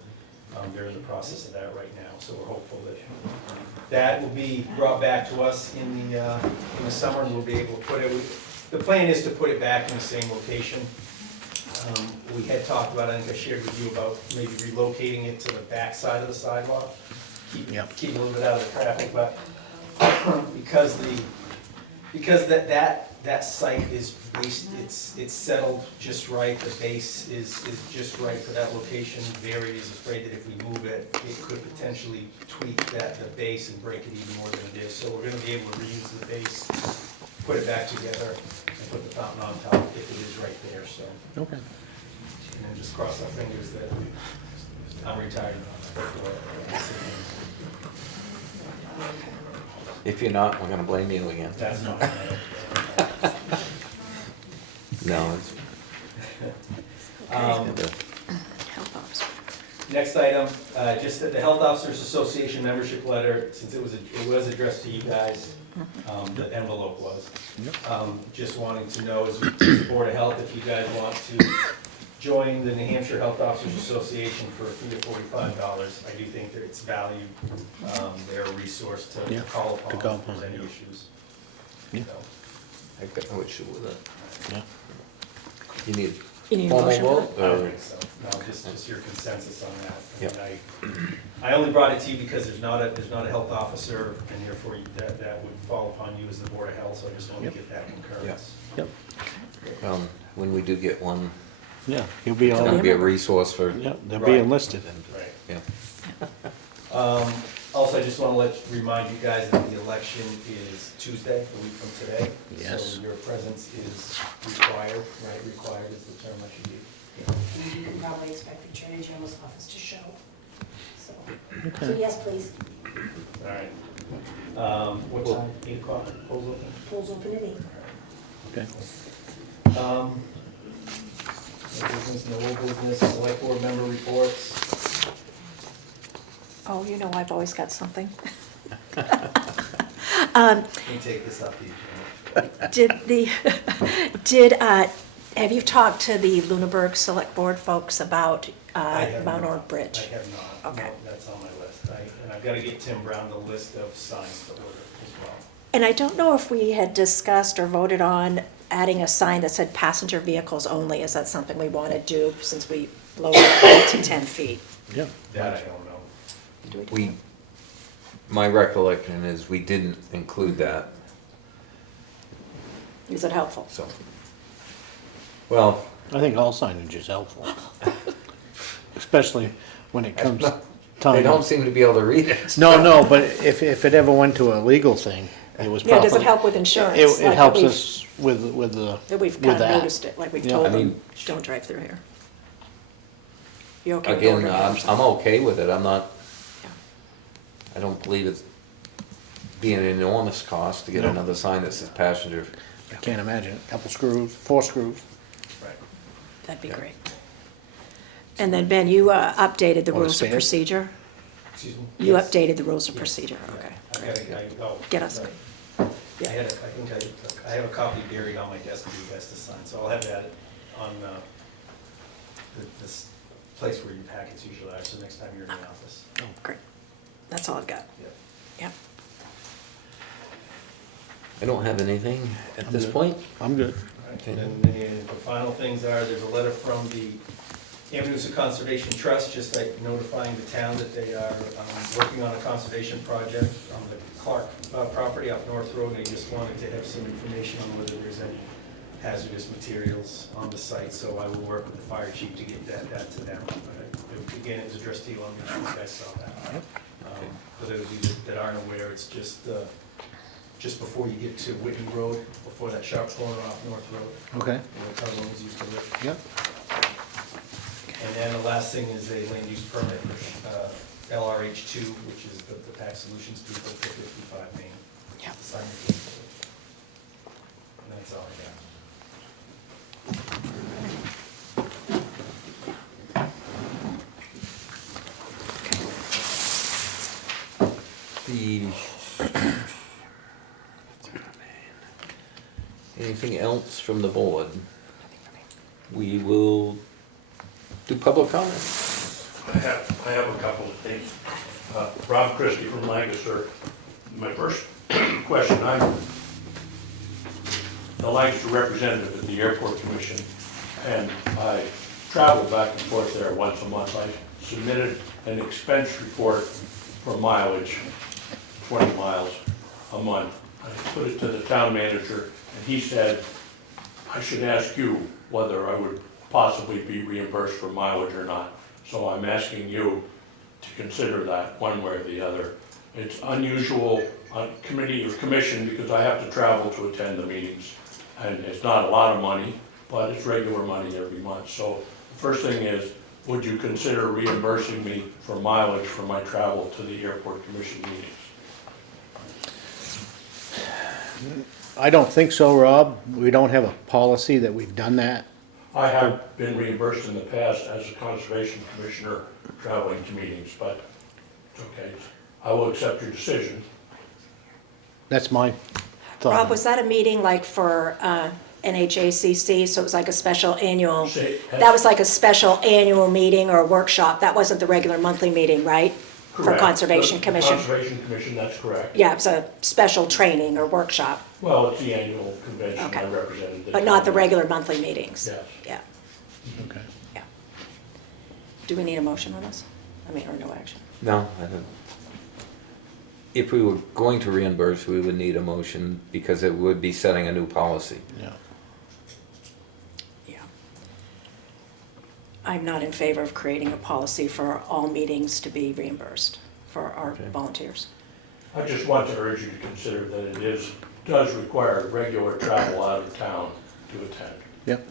They're in the process of that right now, so we're hopeful that will be brought back to us in the summer, and we'll be able to put it, the plan is to put it back in the same location. We had talked about, I think I shared with you about maybe relocating it to the back side of the sidewalk, keep a little bit out of the traffic, but because that site is based, it's settled just right, the base is just right for that location. Barry is afraid that if we move it, it could potentially tweak the base and break it even more than it is. So we're gonna be able to reuse the base, put it back together, and put the fountain on top if it is right there, so. Okay. And then just cross our fingers that I'm retired. If you're not, we're gonna blame you again. That's not. No, it's. Health officer. Next item, just that the Health Officers Association membership letter, since it was addressed to you guys, the envelope was. Just wanting to know, as the Board of Health, if you guys want to join the New Hampshire Health Officers Association for a fee of $45. I do think that it's valued, they're a resource to call upon if there's any issues. Yeah. So, I've got no issue with it. Yeah. You need You need a formal motion for vote? I don't or- think so, no, just your consensus on that. Yep. And I only brought it to you because there's not a health officer, and therefore that would fall upon you as the Board of Health, so I just wanted to get that concurrence. Yep. When we do get one, Yeah, he'll be it's all, gonna be a resource for. yeah, they'll be Right. enlisted. Right. Yeah. Also, I just want to remind you guys that the election is Tuesday, a week from today. Yes. So your presence is required, right? Required is the term I should use. And you can probably expect the Attorney General's office to show. So yes, please, All right. What time? 8 o'clock, polls open? polls open at 8. Okay. No business, no old business, select board member reports. Oh, you know I've always got something. Let me take this up to Have you talked to the Lunenburg Select Board folks about I have Mount not. Orb Bridge? I have not. Okay. No, that's on my list. And I've got to get Tim Brown the list of signs to order as well. And I don't know if we had discussed or voted on adding a sign that said passenger vehicles only. Is that something we want to do since we lowered it to 10 feet? Yeah. That I don't know. Do we do We, my recollection is we didn't include that, that? Is it helpful? so. Well, I think all signage is helpful. Especially when it comes they time. don't seem to be able to read it. No, but if it ever went to a legal thing, it was Yeah, probably. does it help with insurance? It like that helps we've- us with the, That we've with kind of that. noticed it, like we've Yeah. told I them, mean- don't drive through here. You okay with Again, ordering I'm something? okay with it, I'm not, Yeah. I don't believe it's being an enormous cost to get No. another sign that says passenger I can't imagine, a couple screws, 4 screws. Right. That'd be great. And then, Ben, you updated the Or rules of spares. procedure? Excuse me? You Yes. updated the rules of Yes. procedure, Yeah. okay. Get Get us- I had, I have a copy buried on my desk for you guys to sign, so I'll have that on, this place where your packets usually are, so next time you're in the office. Oh, great. That's all I've got. Yep. Yep. I don't have anything at this good. point. I'm good. Right, and then the final things are, there's a letter from the Avenues of Conservation Trust, just like notifying the town that they are working on a conservation project on the Clark property up North Road. They just wanted to have some information on whether there's any hazardous materials on the site, so I will work with the fire chief to get that to them. Again, it was addressed to you, I'm sure you guys saw that. For those of you that aren't aware, it's just before you get to Whitney Road, before that sharp corner off North Road, Okay, where the Cumberlands used to live. yep. And then the last thing is a land use permit for LRH2, which is the Pack Solutions people for 55 Main. Yep. Sign the deed. And that's all I got. The anything else from the board? We will do public comments. I have a couple of things. Rob Christie from Lancaster. My first question, I'm the Lancaster representative at the Airport Commission, and I travel back and forth there once a month. I submitted an expense report for mileage, 20 miles a month. I put it to the town manager, and he said, I should ask you whether I would possibly be reimbursed for mileage or not. So I'm asking you to consider that one way or the other. It's unusual on committee or commission because I have to travel to attend the meetings. And it's not a lot of money, but it's regular money every month. So the first thing is, would you consider reimbursing me for mileage for my travel to the Airport Commission meetings? I don't think so, Rob. We don't have a policy that we've done that. I have been reimbursed in the past as a conservation commissioner traveling to meetings, but it's okay. I will accept your decision. That's my thought. Rob, was that a meeting like for NHACC, so it was like a special annual, that was like a special annual meeting or workshop? That wasn't the regular monthly meeting, right? For Correct. Conservation The Commission? Conservation Commission, that's correct. Yeah, it was a special training or workshop, Well, it's the annual convention I Okay. represented. but not the regular monthly meetings? Yes. Yeah, Okay. yeah. Do we need a motion on this? I mean, or no action? No, I don't. If we were going to reimburse, we would need a motion because it would be setting a new policy. Yeah. Yeah. I'm not in favor of creating a policy for all meetings to be reimbursed for our Okay. volunteers. I just want to urge you to consider that it does require regular travel out of town to attend, Yep.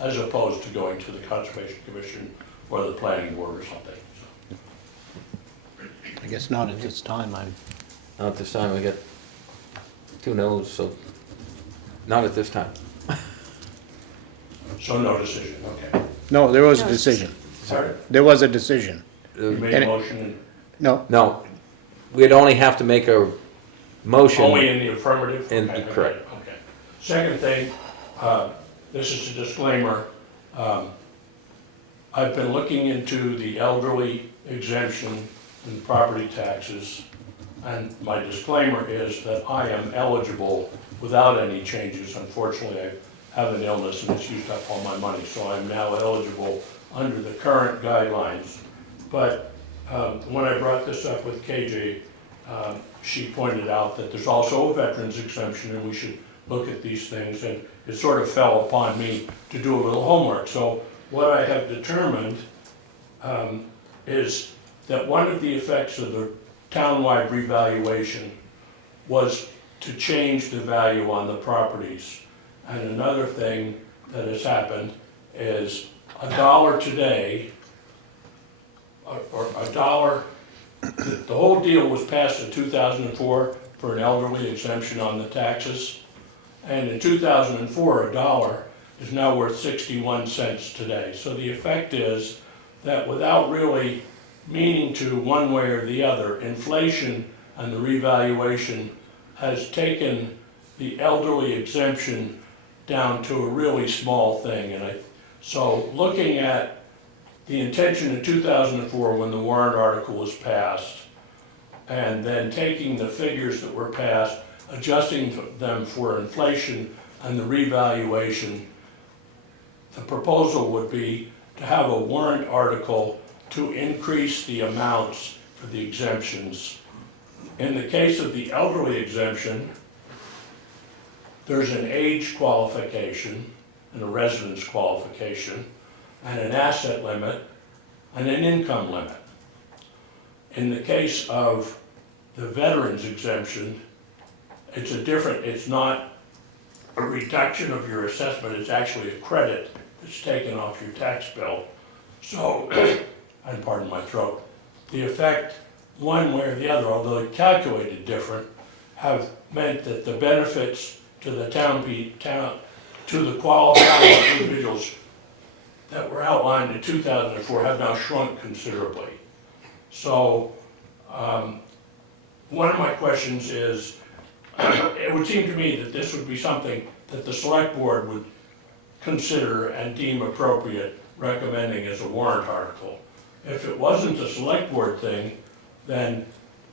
as opposed to going to the Conservation Commission or the Planning Board or something. I guess not at this time. Not this time, we got 2 no's, so not at this time. So no decision, okay. No, there was a No, it's- decision. Sorry, There was a decision. you made And a it- motion No, No, we'd only have to make a motion. only in the affirmative? In- Okay, correct. Okay. Second thing, this is a disclaimer. I've been looking into the elderly exemption in property taxes, and my disclaimer is that I am eligible without any changes. Unfortunately, I have an illness and it's used up all my money, so I'm now eligible under the current guidelines. But when I brought this up with KJ, she pointed out that there's also a veterans exemption and we should look at these things, and it sort of fell upon me to do a little homework. So what I have determined is that one of the effects of the townwide revaluation was to change the value on the properties. And another thing that has happened is $1 today, or $1, the whole deal was passed in 2004 for an elderly exemption on the taxes. And in 2004, $1 is now worth 61 cents today. So the effect is that without really meaning to one way or the other, inflation and the revaluation has taken the elderly exemption down to a really small thing. And so looking at the intention in 2004 when the warrant article was passed, and then taking the figures that were passed, adjusting them for inflation and the revaluation, the proposal would be to have a warrant article to increase the amounts for the exemptions. In the case of the elderly exemption, there's an age qualification and a residence qualification and an asset limit and an income limit. In the case of the veterans exemption, it's not a reduction of your assessment, it's actually a credit that's taken off your tax bill. So, and pardon my throat, the effect, one way or the other, although calculated different, have meant that the benefits to the to the qualified individuals that were outlined in 2004 have now shrunk considerably. So, one of my questions is, it would seem to me that this would be something that the select board would consider and deem appropriate recommending as a warrant article. If it wasn't a select board thing, then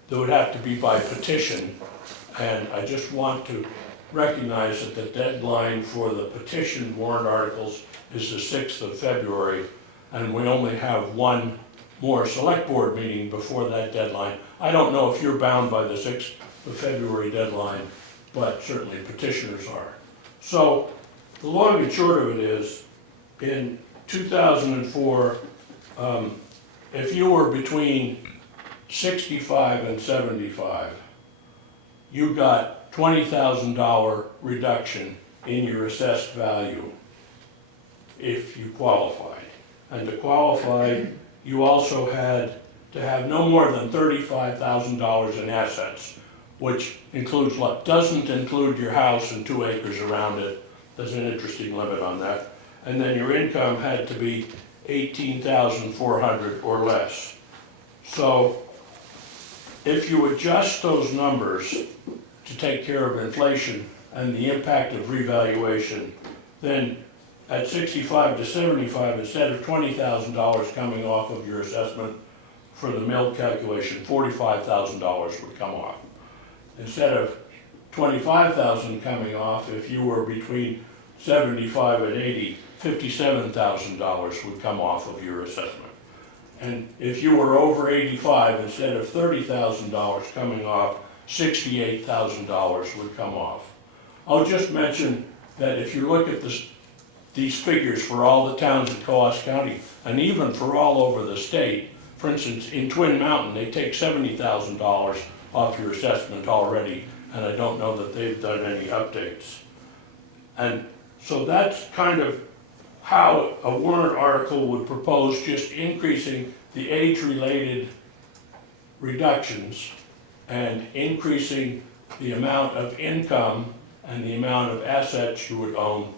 there would have to be by petition. And I just want to recognize that the deadline for the petition warrant articles is the 6th of February, and we only have one more select board meeting before that deadline. I don't know if you're bound by the 6th of February deadline, but certainly petitioners are. So the long and short of it is, in 2004, if you were between 65 and 75, you got $20,000 reduction in your assessed value if you qualified. And to qualify, you also had to have no more than $35,000 in assets, which includes what doesn't include your house and 2 acres around it. There's an interesting limit on that. And then your income had to be $18,400 or less. So if you adjust those numbers to take care of inflation and the impact of revaluation, then at 65 to 75, instead of $20,000 coming off of your assessment for the mill calculation, $45,000 would come off. Instead of $25,000 coming off, if you were between 75 and 80, $57,000 would come off of your assessment. And if you were over 85, instead of $30,000 coming off, $68,000 would come off. I'll just mention that if you look at these figures for all the towns in Coos County, and even for all over the state, for instance, in Twin Mountain, they take $70,000 off your assessment already, and I don't know that they've done any updates. And so that's kind of how a warrant article would propose just increasing the age-related reductions and increasing the amount of income and the amount of assets you would own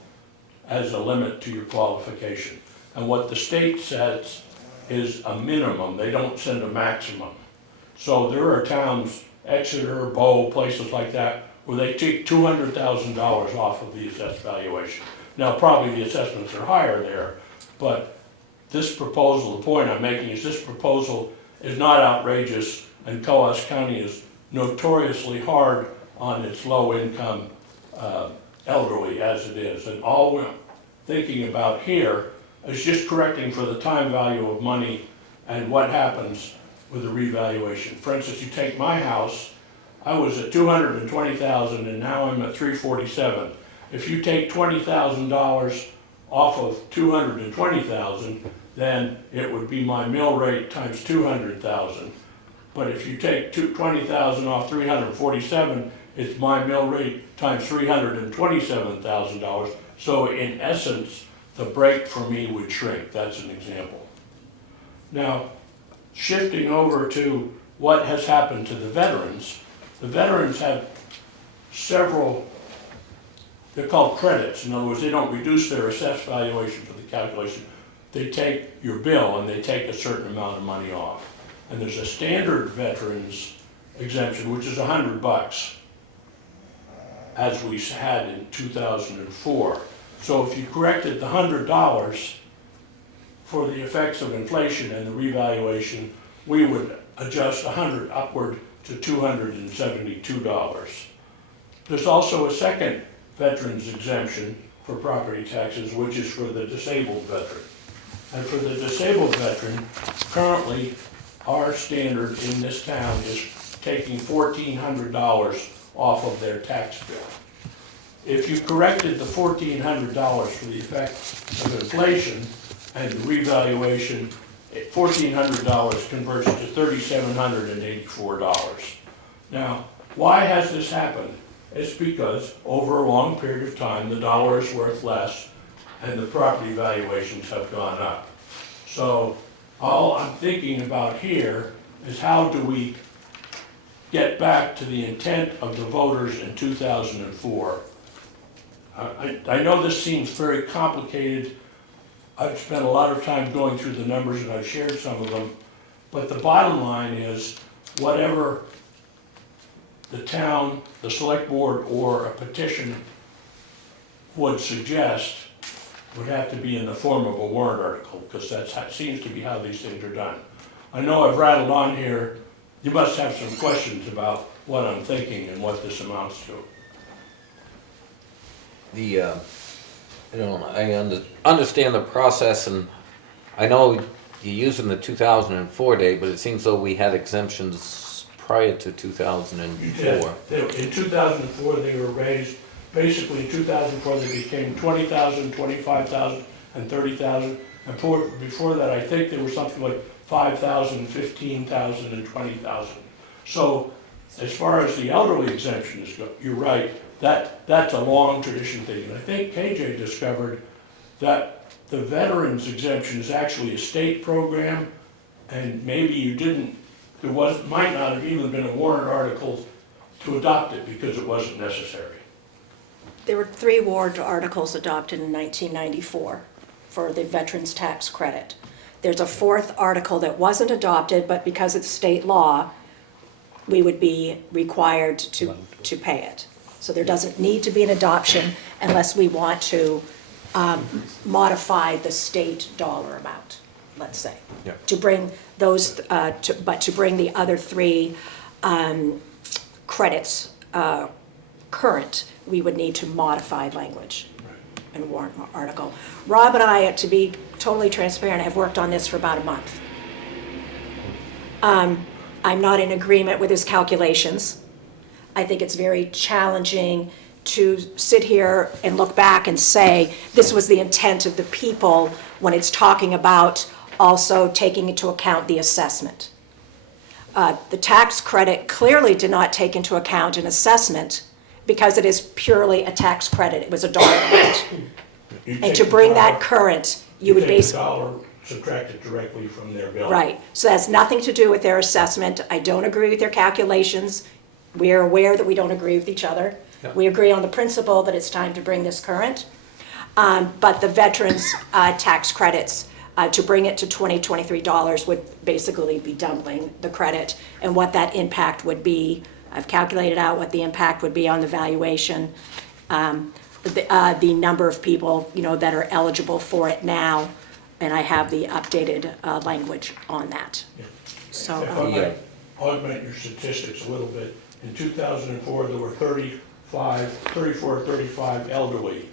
as a limit to your qualification. And what the state sets is a minimum, they don't set a maximum. So there are towns, Exeter, Bow, places like that, where they take $200,000 off of the assessed valuation. Now, probably the assessments are higher there, but this proposal, the point I'm making is this proposal is not outrageous, and Coos County is notoriously hard on its low-income elderly as it is. And all we're thinking about here is just correcting for the time value of money and what happens with the revaluation. For instance, you take my house, I was at $220,000 and now I'm at $347,000. If you take $20,000 off of $220,000, then it would be my mill rate times $200,000. But if you take $20,000 off $347,000, it's my mill rate times $327,000. So in essence, the break for me would shrink. That's an example. Now, shifting over to what has happened to the veterans have several they're called credits. In other words, they don't reduce their assessed valuation for the calculation. They take your bill and they take a certain amount of money off. And there's a standard veterans exemption, which is $100, as we had in 2004. So if you corrected the $100 for the effects of inflation and the revaluation, we would adjust 100 upward to $272. There's also a second veterans exemption for property taxes, which is for the disabled veteran. And for the disabled veteran, currently, our standard in this town is taking $1,400 off of their tax bill. If you corrected the $1,400 for the effect of inflation and the revaluation, $1,400 converts to $3,784. Now, why has this happened? It's because over a long period of time, the dollar is worth less and the property valuations have gone up. So all I'm thinking about here is how do we get back to the intent of the voters in 2004? I know this seems very complicated. I've spent a lot of time going through the numbers and I've shared some of them, but the bottom line is whatever the town, the select board, or a petition would suggest would have to be in the form of a warrant article, because that seems to be how these things are done. I know I've rattled on here. You must have some questions about what I'm thinking and what this amounts to. I understand the process, and I know you're using the 2004 date, but it seems though we had exemptions prior to 2004. In 2004, they were raised. Basically, in 2004, they became 20,000, 25,000, and 30,000. And before that, I think there was something like 5,000, 15,000, and 20,000. So, as far as the elderly exemptions go, you're right. That's a long tradition thing. And I think KJ discovered that the veterans exemption is actually a state program, and maybe you didn't. Might not have even been a warrant article to adopt it because it wasn't necessary. There were 3 warrant articles adopted in 1994 for the veterans tax credit. There's a 4th article that wasn't adopted, but because it's state law, we would be required to pay it. So there doesn't need to be an adoption unless we want to modify the state dollar amount, let's say. Yeah. To bring those, but to bring the other 3 credits current, we would need to modify language in a warrant article. Rob and I, to be totally transparent, have worked on this for about a month. I'm not in agreement with his calculations. I think it's very challenging to sit here and look back and say, this was the intent of the people when it's talking about also taking into account the assessment. The tax credit clearly did not take into account an assessment because it is purely a tax credit. It was a dollar amount. And to bring that current, you would basically... take the dollar, subtract it directly from their bill. Right. So that has nothing to do with their assessment. I don't agree with their calculations. We are aware that we don't agree with each other. Yeah. We agree on the principle that it's time to bring this current. But the veterans' tax credits, to bring it to $2023 would basically be doubling the credit. And what that impact would be, I've calculated out what the impact would be on the valuation. The number of people, that are eligible for it now, and I have the updated language on that. Yeah. So, If I might augment your statistics a little bit, in 2004, there were 35 elderly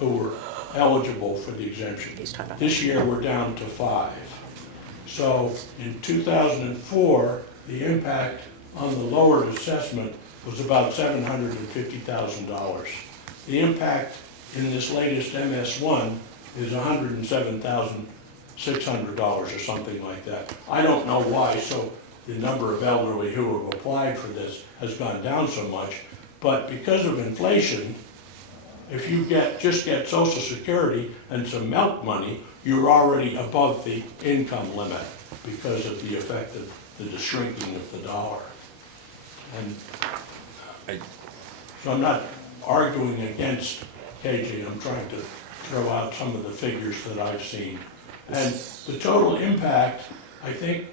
who were eligible for the exemption. This year, we're down to 5. So in 2004, the impact on the lowered assessment was about $750,000. The impact in this latest MS1 is $107,600 or something like that. I don't know why, so the number of elderly who have applied for this has gone down so much, but because of inflation, if you just get Social Security and some milk money, you're already above the income limit because of the effect of the shrinking of the dollar. And so I'm not arguing against KJ, I'm trying to throw out some of the figures that I've seen. And the total impact, I think,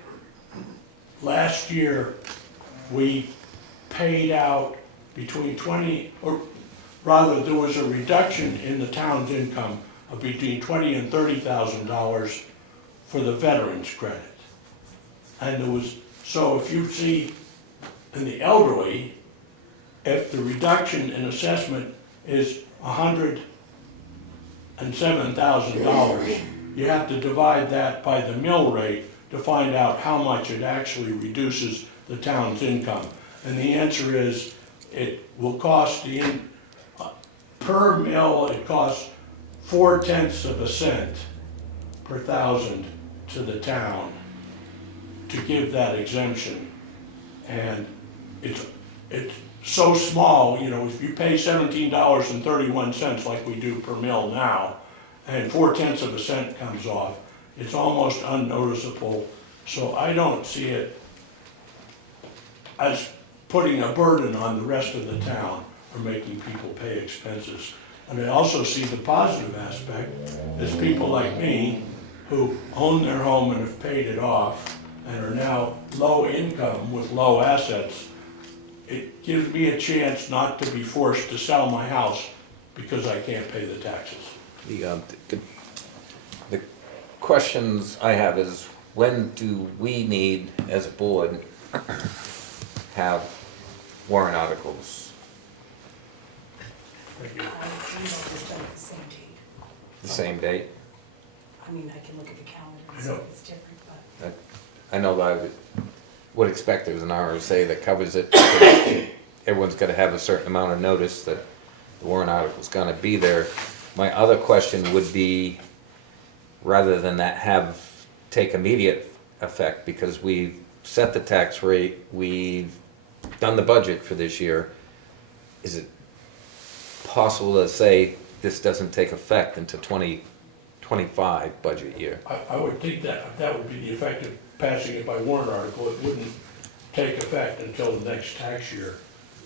last year, we paid out between 20, or rather, there was a reduction in the town's income of between $20,000 and $30,000 for the veterans credit. And there was, so if you see in the elderly, if the reduction in assessment is $107,000, you have to divide that by the mill rate to find out how much it actually reduces the town's income. And the answer is, it will cost per mill, it costs 0.4 cents per thousand to the town to give that exemption. And it's so small, you know, if you pay $17.31 like we do per mill now, and 0.4 cents comes off, it's almost unnoticeable. So I don't see it as putting a burden on the rest of the town or making people pay expenses. And I also see the positive aspect is people like me who own their home and have paid it off and are now low income with low assets. It gives me a chance not to be forced to sell my house because I can't pay the taxes. The questions I have is, when do we need, as a board, have warrant articles? I do know it's done at the same date. The same date? I mean, I can look at the calendar and I see know. if it's different, but. I know that I would expect there's an RSA that covers it, because everyone's gotta have a certain amount of notice that the warrant article's gonna be there. My other question would be, rather than that take immediate effect, because we've set the tax rate, we've done the budget for this year, is it possible to say this doesn't take effect until 2025 budget year? I would think that would be the effect of passing it by warrant article. It wouldn't take effect until the next tax year.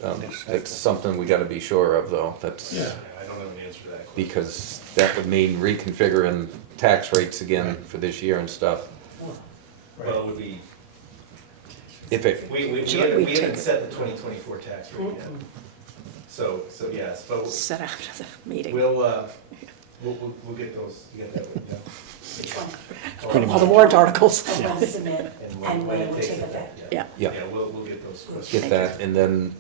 That's something we gotta be sure of, though. That's, Yeah. I don't have an answer to that question. because that would mean reconfiguring tax rates again for this year and stuff. Well, it would be, If it, we Should we haven't take- set the 2024 tax rate yet. So yes, but Set after the meeting. we'll get those, you get that, yeah. Which one? All the warrant articles. I want to submit, And and when when it it will takes take effect, effect. yeah. Yeah. yeah, Yeah, we'll get those questions. get that, and then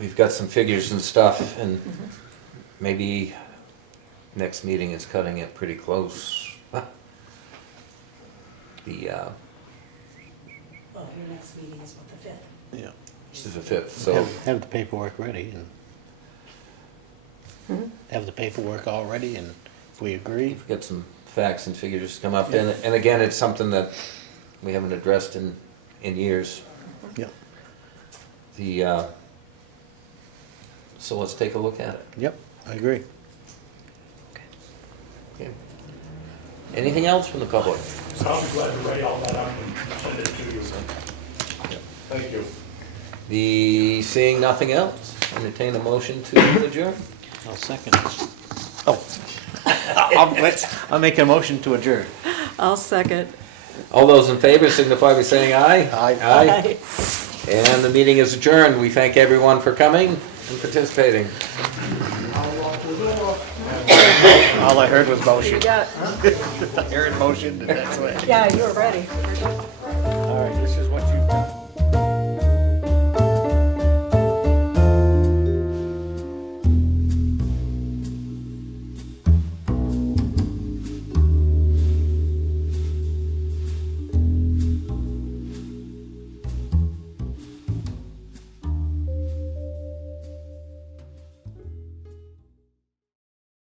we've got some figures and stuff, and maybe next meeting is cutting it pretty close. Well, your next meeting is what, the 5th? Yeah. This is the 5th, so, Have the paperwork ready and have the paperwork all ready, and if we agree, we've got some facts and figures to come up, and again, it's something that we haven't addressed in years. yep, So let's take a look at it. yep, I agree. Okay. Anything else from the public? I'll be glad to write all that up and send it to you. Thank you. Seeing nothing else, entertain a motion to adjourn. I'll second it. Oh. I'll make a motion to adjourn. I'll second. All those in favor signify by saying aye. Aye. Aye. And the meeting is adjourned. We thank everyone for coming and participating. All I heard was motion. You got it. I heard motion, and that's what. Yeah, you were ready.